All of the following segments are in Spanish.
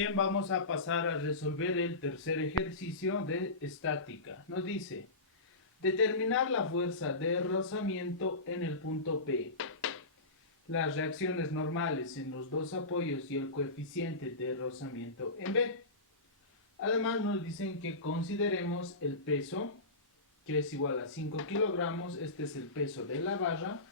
Bien, vamos a pasar a resolver el tercer ejercicio de estática. Nos dice, determinar la fuerza de rozamiento en el punto P, las reacciones normales en los dos apoyos y el coeficiente de rozamiento en B. Además nos dicen que consideremos el peso, que es igual a 5 kilogramos. Este es el peso de la barra.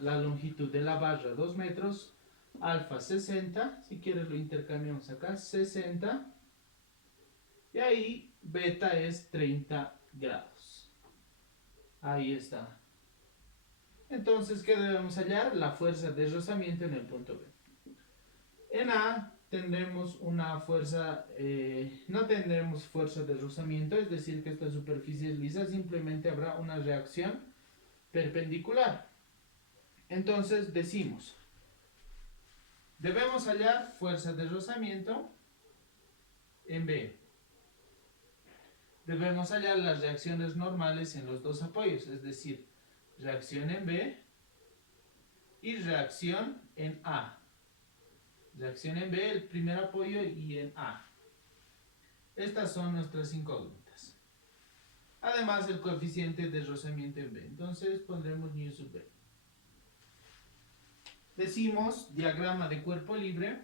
La longitud de la barra 2 metros, alfa 60, si quieres lo intercambiamos acá, 60, y ahí beta es 30 grados. Ahí está. Entonces, ¿qué debemos hallar? La fuerza de rozamiento en el punto B. En A tendremos una fuerza, no tendremos fuerza de rozamiento, es decir, que esta superficie es lisa, simplemente habrá una reacción perpendicular. Entonces decimos, debemos hallar fuerza de rozamiento en B. Debemos hallar las reacciones normales en los dos apoyos, es decir, reacción en B y reacción en A. Reacción en B, el primer apoyo, y en A. Estas son nuestras incógnitas. Además, el coeficiente de rozamiento en B. Entonces pondremos nu sub B. Decimos diagrama de cuerpo libre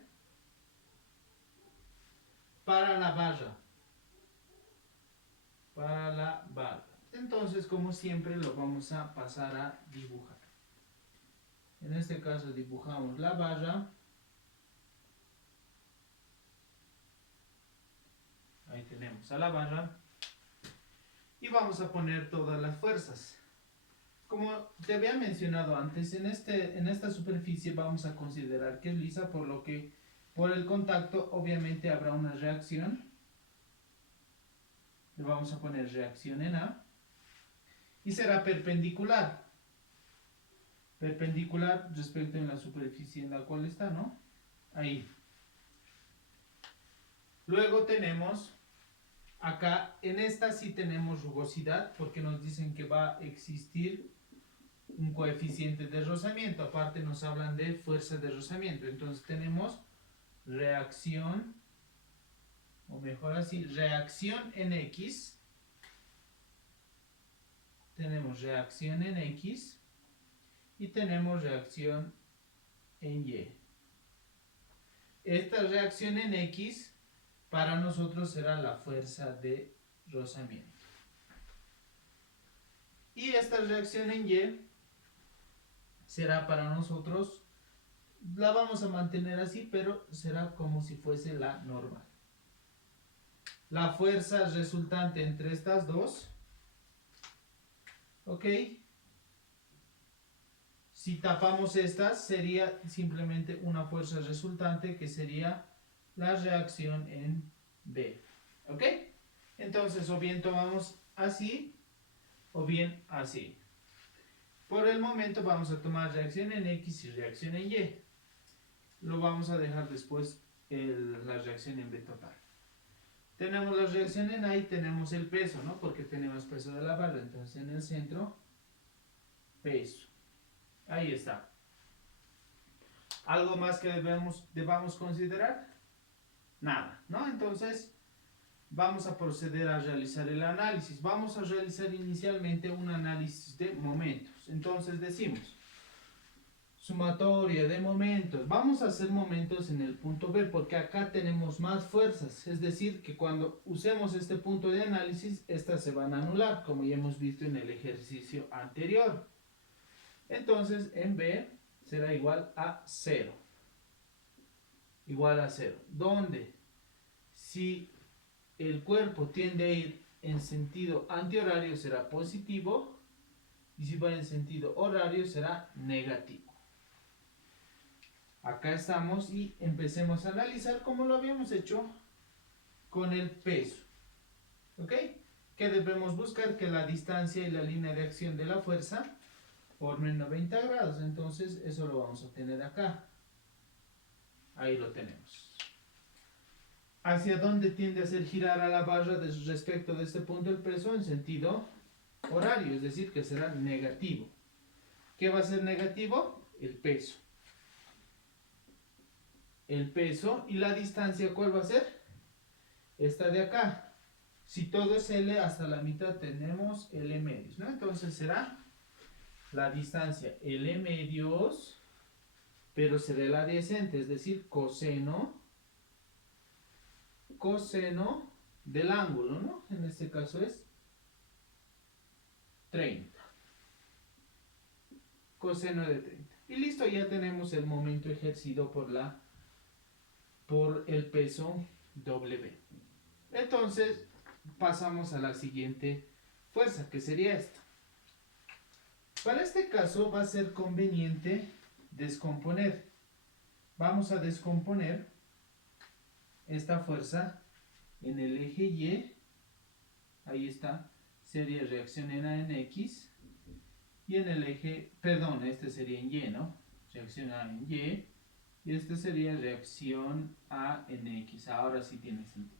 para la barra. Entonces, como siempre, lo vamos a pasar a dibujar. En este caso dibujamos la barra. Ahí tenemos a la barra. Y vamos a poner todas las fuerzas. Como te había mencionado antes, en esta superficie vamos a considerar que es lisa, por lo que por el contacto obviamente habrá una reacción. Le vamos a poner reacción en A. Y será perpendicular. Perpendicular respecto en la superficie en la cual está, ¿no? Ahí. Luego tenemos, acá en esta sí tenemos rugosidad, porque nos dicen que va a existir un coeficiente de rozamiento. Aparte nos hablan de fuerza de rozamiento. Entonces tenemos reacción, o mejor así, reacción en X. Tenemos reacción en X y tenemos reacción en Y. Esta reacción en X para nosotros será la fuerza de rozamiento. Y esta reacción en Y será para nosotros, la vamos a mantener así, pero será como si fuese la normal. La fuerza resultante entre estas dos, ¿ok? Si tapamos estas, sería simplemente una fuerza resultante, que sería la reacción en B, ¿ok? Entonces, o bien tomamos así, o bien así. Por el momento vamos a tomar reacción en X y reacción en Y. Lo vamos a dejar después la reacción en B total. Tenemos la reacción en A y tenemos el peso, ¿no? Porque tenemos peso de la barra. Entonces en el centro, peso. Ahí está. ¿Algo más que debamos considerar? Nada, ¿no? Entonces vamos a proceder a realizar el análisis. Vamos a realizar inicialmente un análisis de momentos. Entonces decimos, sumatoria de momentos. Vamos a hacer momentos en el punto B, porque acá tenemos más fuerzas. Es decir, que cuando usemos este punto de análisis, estas se van a anular, como ya hemos visto en el ejercicio anterior. Entonces, en B será igual a 0. Igual a 0. ¿Dónde? Si el cuerpo tiende a ir en sentido antihorario será positivo, y si va en sentido horario será negativo. Acá estamos y empecemos a analizar como lo habíamos hecho con el peso. ¿Ok? ¿Qué debemos buscar? Que la distancia y la línea de acción de la fuerza formen 90 grados. Entonces eso lo vamos a tener acá. Ahí lo tenemos. ¿Hacia dónde tiende a hacer girar a la barra respecto de este punto el peso? En sentido horario, es decir, que será negativo. ¿Qué va a ser negativo? El peso. el peso, y la distancia, ¿cuál va a ser? Esta de acá. Si todo es L, hasta la mitad tenemos L medios, ¿no? Entonces será la distancia L medios, pero será el adyacente, es decir, coseno del ángulo, ¿no? En este caso es 30. Coseno de 30. Y listo, ya tenemos el momento ejercido por el peso W. Entonces, pasamos a la siguiente fuerza, que sería esta. Para este caso va a ser conveniente descomponer. Vamos a descomponer esta fuerza en el eje Y. Ahí está, sería reacción en A en X. Y en el eje, perdón, este sería en Y, ¿no? Reacción A en Y. Y este sería reacción A en X. Ahora sí tiene sentido.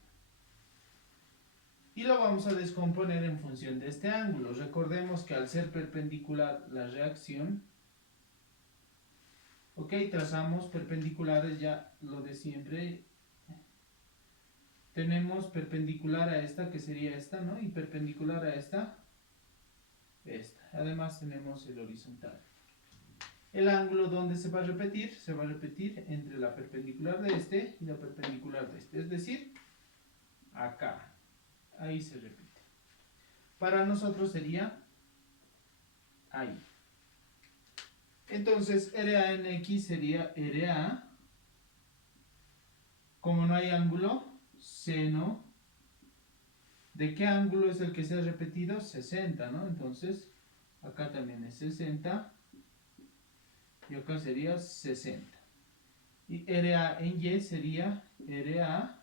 Y lo vamos a descomponer en función de este ángulo. Recordemos que al ser perpendicular la reacción, ok, trazamos perpendiculares, ya lo de siempre. Tenemos perpendicular a esta, que sería esta, ¿no? Y perpendicular a esta, esta. Además tenemos el horizontal. El ángulo donde se va a repetir entre la perpendicular de este y la perpendicular de este. Es decir, acá. Ahí se repite. Para nosotros sería ahí. Entonces, RA en X sería RA. Como no hay ángulo, seno. ¿De qué ángulo es el que se ha repetido? 60, ¿no? Entonces, acá también es 60. Y acá sería 60. Y RA en Y sería RA,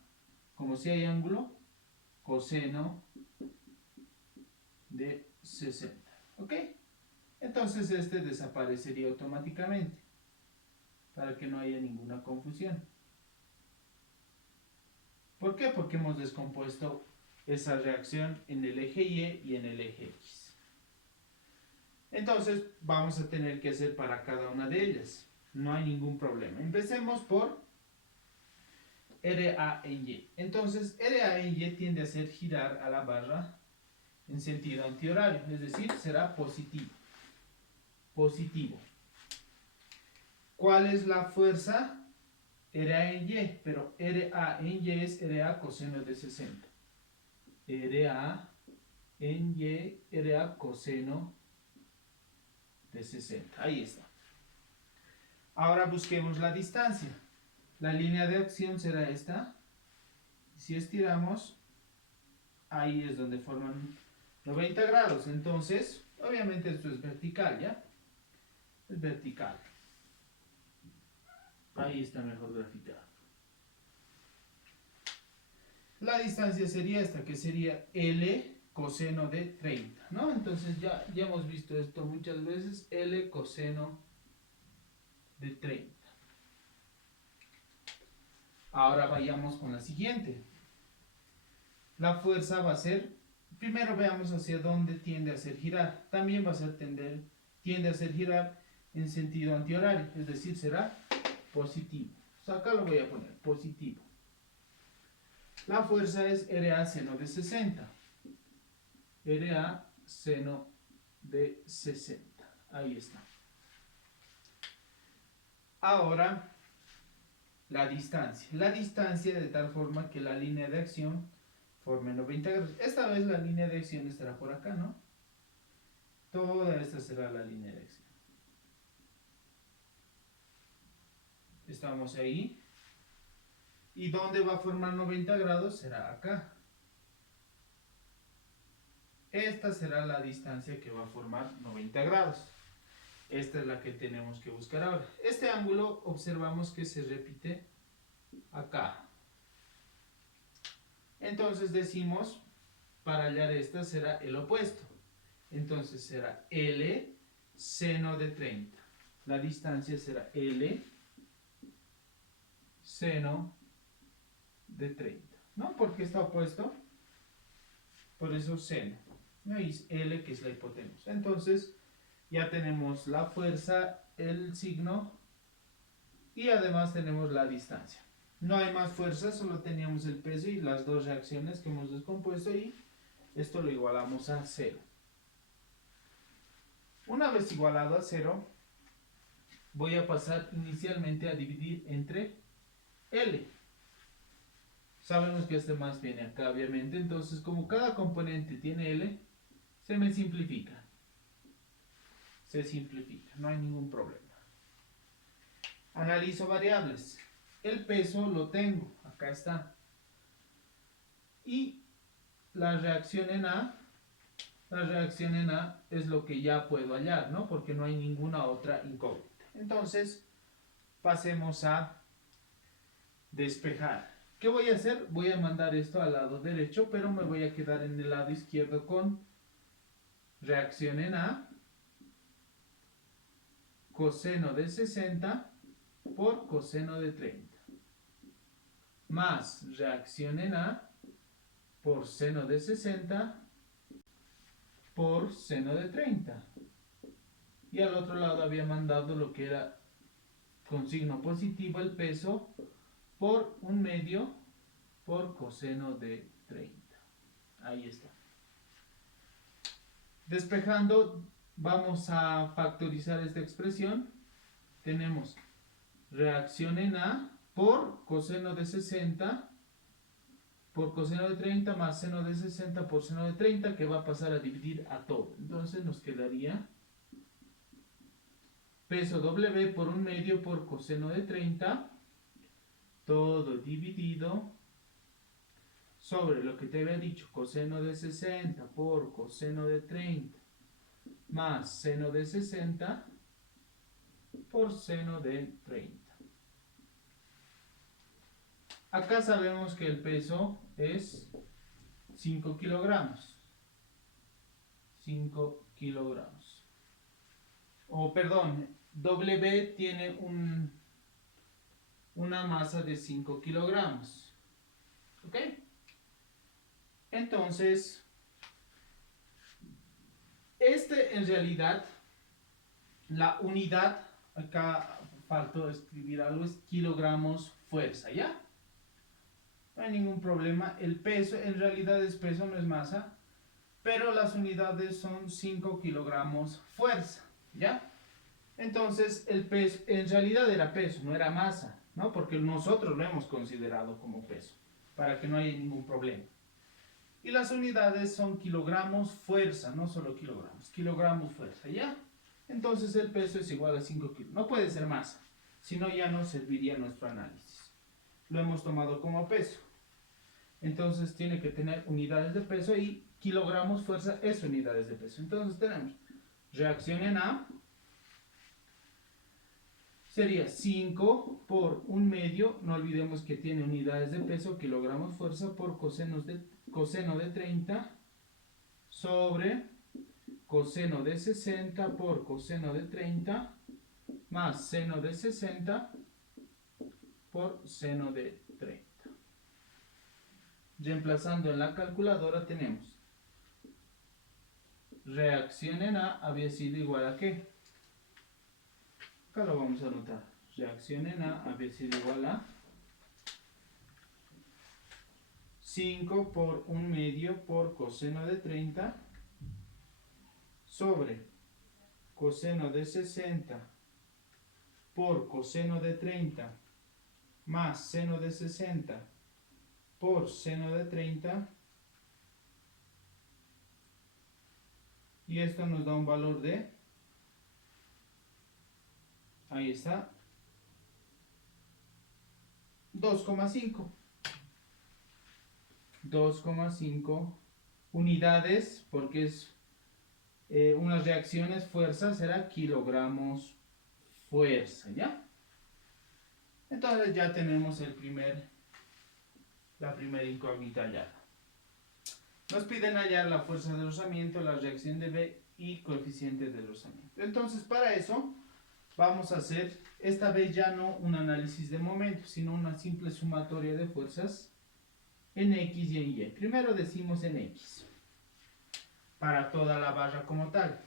como si hay ángulo, coseno de 60. ¿Ok? Entonces este desaparecería automáticamente, para que no haya ninguna confusión. ¿Por qué? Porque hemos descompuesto esa reacción en el eje Y y en el eje X. Entonces vamos a tener que hacer para cada una de ellas. No hay ningún problema. Empecemos por RA en Y. Entonces RA en Y tiende a hacer girar a la barra en sentido antihorario, es decir, será positivo. Positivo. ¿Cuál es la fuerza? RA en Y, pero RA en Y es RA coseno de 60. RA en Y, RA coseno de 60. Ahí está. Ahora busquemos la distancia. La línea de acción será esta. Si estiramos, ahí es donde forman 90 grados. Entonces, obviamente esto es vertical, ¿ya? Es vertical. Ahí está mejor graficado. La distancia sería esta, que sería L coseno de 30, ¿no? Entonces ya hemos visto esto muchas veces, L coseno de 30. Ahora vayamos con la siguiente. La fuerza va a ser, primero veamos hacia dónde tiende a hacer girar. También va a ser tiende a hacer girar en sentido antihorario, es decir, será positivo. O sea, acá lo voy a poner, positivo. La fuerza es RA seno de 60. RA seno de 60. Ahí está. Ahora, la distancia. La distancia de tal forma que la línea de acción forme 90 grados. Esta vez la línea de acción estará por acá, ¿no? Toda esta será la línea de acción. Estamos ahí. ¿Y dónde va a formar 90 grados? Será acá. Esta será la distancia que va a formar 90 grados. Esta es la que tenemos que buscar ahora. Este ángulo observamos que se repite acá. Entonces decimos, para hallar esta será el opuesto. Entonces será L seno de 30. La distancia será L seno de 30. ¿No? ¿Por qué está opuesto? Por eso seno. Ahí es L, que es la hipotenusa. Entonces ya tenemos la fuerza, el signo y además tenemos la distancia. No hay más fuerza, solo teníamos el peso y las dos reacciones que hemos descompuesto y esto lo igualamos a 0. Una vez igualado a 0, voy a pasar inicialmente a dividir entre L. Sabemos que este más viene acá, obviamente, entonces como cada componente tiene L, se me simplifica. Se simplifica, no hay ningún problema. Analizo variables. El peso lo tengo, acá está. Y la reacción en A es lo que ya puedo hallar, ¿no? Porque no hay ninguna otra incógnita. Entonces, pasemos a despejar. ¿Qué voy a hacer? Voy a mandar esto al lado derecho, pero me voy a quedar en el lado izquierdo con reacción en A, coseno de 60 por coseno de 30, más reacción en A por seno de 60 por seno de 30. Y al otro lado había mandado lo que era con signo positivo el peso por 1/2 por coseno de 30. Ahí está. Despejando, vamos a factorizar esta expresión. Tenemos reacción en A por coseno de 60 por coseno de 30 más seno de 60 por seno de 30, que va a pasar a dividir a todo. Entonces nos quedaría peso W por 1/2 por coseno de 30, todo dividido sobre lo que te había dicho, coseno de 60 por coseno de 30 más seno de 60 por seno de 30. Acá sabemos que el peso es 5 kilogramos. 5 kilogramos. O perdón, W tiene una masa de 5 kilogramos. ¿Ok? Entonces, en realidad, la unidad, acá faltó escribir algo, es kilogramos fuerza, ¿ya? No hay ningún problema. El peso, en realidad es peso, no es masa, pero las unidades son 5 kilogramos fuerza, ¿ya? Entonces, el peso, en realidad era peso, no era masa, ¿no? Porque nosotros lo hemos considerado como peso, para que no haya ningún problema. Y las unidades son kilogramos fuerza, no solo kilogramos fuerza, ¿ya? Entonces el peso es igual a 5 kilos. No puede ser masa, si no ya no serviría nuestro análisis. Lo hemos tomado como peso. Entonces tiene que tener unidades de peso y kilogramos fuerza es unidades de peso. Entonces tenemos reacción en A sería 5 por 1/2, no olvidemos que tiene unidades de peso, kilogramos fuerza por coseno de 30 sobre coseno de 60 por coseno de 30 más seno de 60 por seno de 30. Reemplazando en la calculadora tenemos reacción en A había sido igual a ¿qué? Acá lo vamos a anotar. Reacción en A había sido igual a 5 por 1/2 por coseno de 30 sobre coseno de 60 por coseno de 30 más seno de 60 por seno de 30, y esto nos da un valor de, ahí está, 2,5. 2,5 unidades, porque es unas reacciones, fuerza será kilogramos fuerza, ¿ya? Entonces ya tenemos la primera incógnita hallada. Nos piden hallar la fuerza de rozamiento, la reacción de B y coeficiente de rozamiento. Entonces para eso vamos a hacer, esta vez ya no un análisis de momento, sino una simple sumatoria de fuerzas en X y en Y. Primero decimos en X, para toda la barra como tal.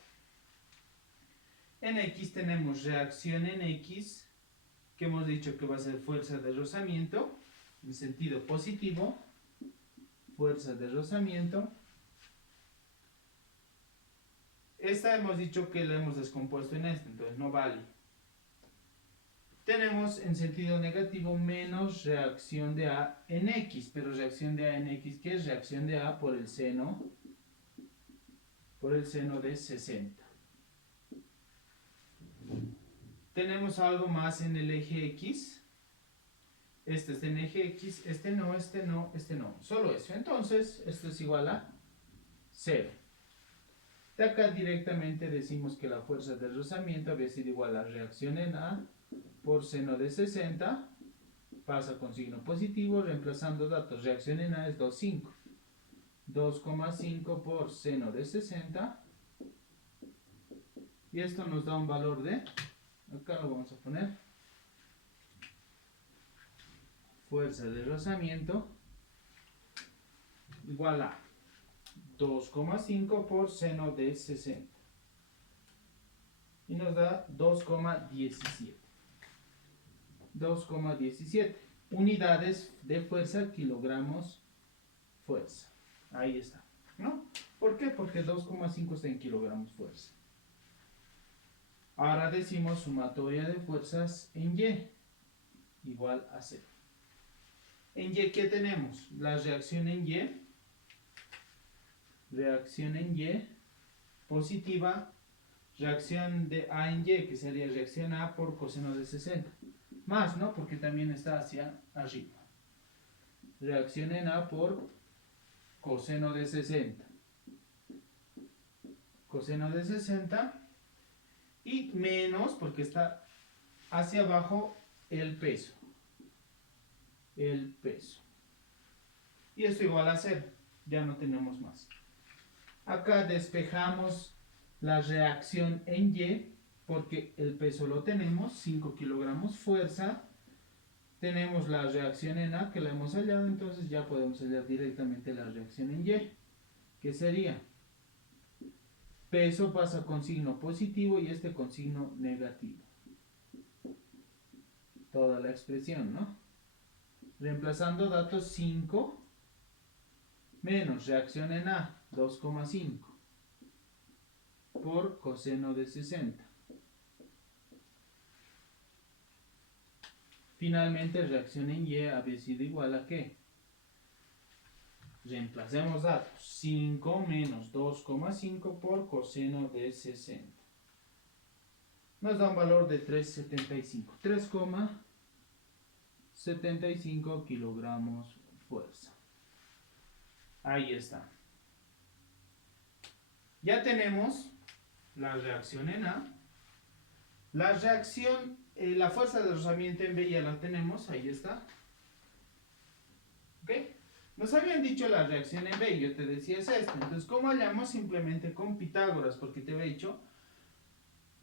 En X tenemos reacción en X que hemos dicho que va a ser fuerza de rozamiento en sentido positivo, fuerza de rozamiento. Esta hemos dicho que la hemos descompuesto en esta, entonces no vale. Tenemos en sentido negativo menos reacción de A en X, pero reacción de A en X, ¿qué es? Reacción de A por el seno de 60. Tenemos algo más en el eje X. Este está en eje X, este no, este no, este no. Solo eso. Entonces, esto es igual a 0. De acá directamente decimos que la fuerza de rozamiento había sido igual a reacción en A por seno de 60. Pasa con signo positivo, reemplazando datos. Reacción en A es 2,5. 2,5 por seno de 60. Y esto nos da un valor de, acá lo vamos a poner, fuerza de rozamiento igual a 2,5 por seno de 60. Y nos da 2,17. 2,17 unidades de fuerza, kilogramos fuerza. Ahí está, ¿no? ¿Por qué? Porque 2,5 está en kilogramos fuerza. Ahora decimos sumatoria de fuerzas en Y igual a 0. En Y, ¿qué tenemos? La reacción en Y positiva, reacción de A en Y, que sería reacción A por coseno de 60. Más, ¿no? Porque también está hacia arriba. Reacción en A por coseno de 60. Coseno de 60. Y menos, porque está hacia abajo, el peso. El peso. Y esto igual a 0. Ya no tenemos más. Acá despejamos la reacción en Y, porque el peso lo tenemos, 5 kilogramos fuerza. Tenemos la reacción en A, que la hemos hallado, entonces ya podemos hallar directamente la reacción en Y, que sería peso pasa con signo positivo y este con signo negativo. Toda la expresión, ¿no? Reemplazando datos, 5 menos reacción en A, 2,5 por coseno de 60. Finalmente, reacción en Y había sido igual a ¿qué? Reemplacemos datos. 5 menos 2,5 por coseno de 60. Nos da un valor de 3,75. 3,75 kilogramos fuerza. Ahí está. Ya tenemos la reacción en A. La reacción, la fuerza de rozamiento en B ya la tenemos. Ahí está. ¿Ok? Nos habían dicho la reacción en B, yo te decía es esto. Entonces, ¿cómo hallamos? Simplemente con Pitágoras, porque te había dicho,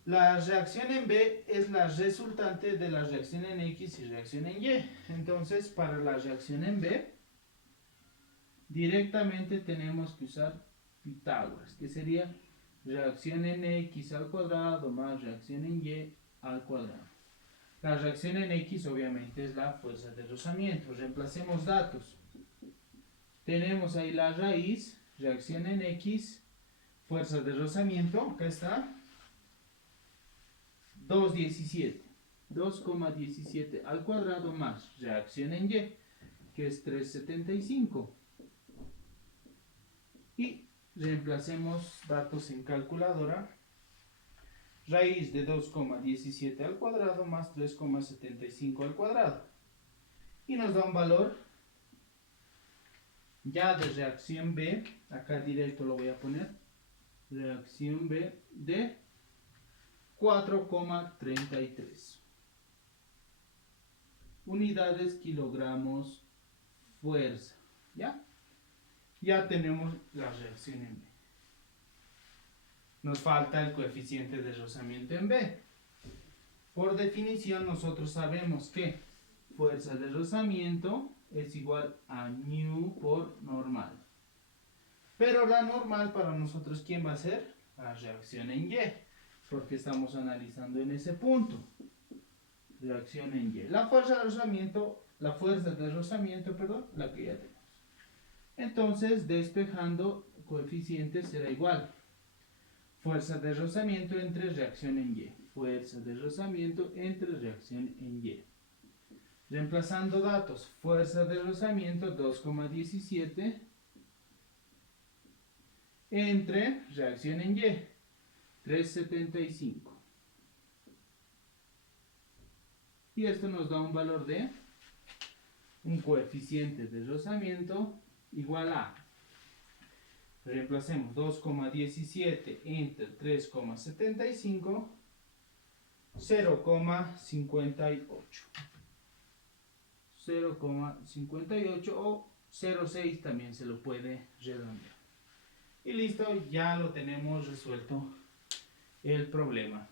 la reacción en B es la resultante de la reacción en X y reacción en Y. Entonces, para la reacción en B, directamente tenemos que usar Pitágoras, que sería reacción en X al cuadrado más reacción en Y al cuadrado. La reacción en X obviamente es la fuerza de rozamiento. Reemplacemos datos. Tenemos ahí la raíz, reacción en X, fuerza de rozamiento, acá está, 2,17 al cuadrado más reacción en Y, que es 3,75. Y reemplacemos datos en calculadora. Raíz de 2,17 al cuadrado más 3,75 al cuadrado. Y nos da un valor ya de reacción B, acá directo lo voy a poner, reacción B de 4,33 unidades kilogramos fuerza. ¿Ya? Ya tenemos la reacción en B. Nos falta el coeficiente de rozamiento en B. Por definición nosotros sabemos que fuerza de rozamiento es igual a μ por normal. Pero la normal para nosotros, ¿quién va a ser? La reacción en Y, porque estamos analizando en ese punto. reacción en Y. La fuerza de rozamiento, perdón, la que ya tenemos. Entonces, despejando coeficientes será igual. Fuerza de rozamiento entre reacción en Y. Fuerza de rozamiento entre reacción en Y. Reemplazando datos. Fuerza de rozamiento 2,17 entre reacción en Y. 3,75. Y esto nos da un valor de un coeficiente de rozamiento igual a, reemplacemos 2,17 entre 3,75, 0,58. 0,58 o 0,6 también se lo puede redondear. Y listo, ya lo tenemos resuelto el problema.